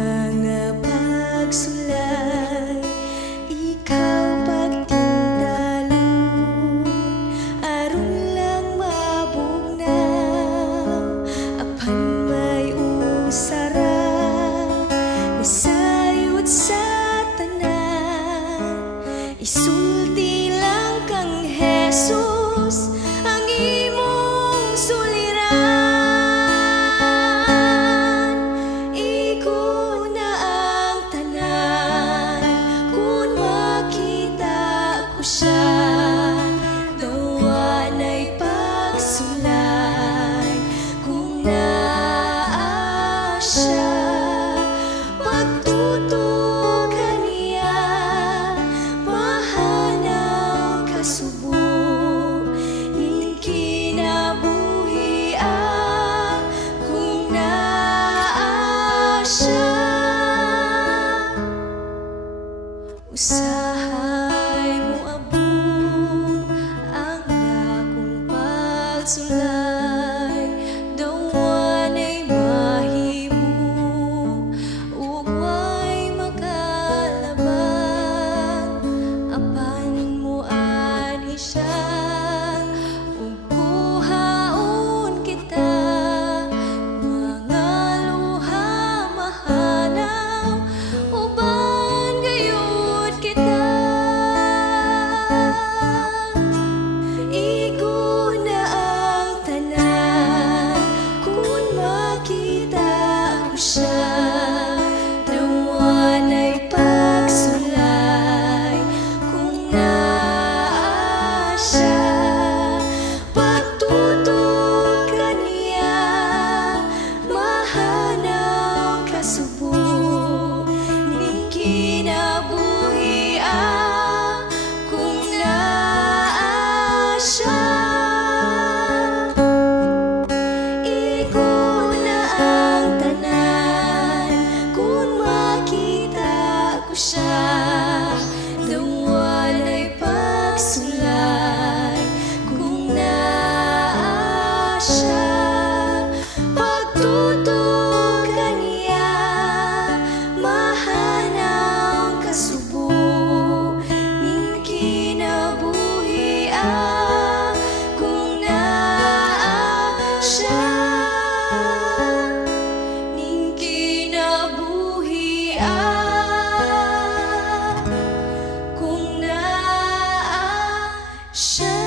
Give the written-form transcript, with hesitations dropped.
mga pagsulay, ikaw pagtindalon, aron lang mabugnaw, apan may usara, nasayod sa tanan, isulti lang kang Jesus ang imong suliran. Usahay mo abot ang akong pagsulay, dawan ay mahimo ug may makalabang, apan mo anhi siya ug kuhaon kita, mga luha mahanaw uban gayud kita. Igo na ang tanan kung makita ko siya, dawan ay pagsulay kung naa siya, pagtutok kaniya mahanaw kasubok ning kinabuhi kung naa siya. Igo na ang tanan kung makita ko siya, dawan ay pagsulay kung naa siya, pagtutok kaniya mahanaw kasubok ning kinabuhi kung naa siya, ning kinabuhi kung naa siya.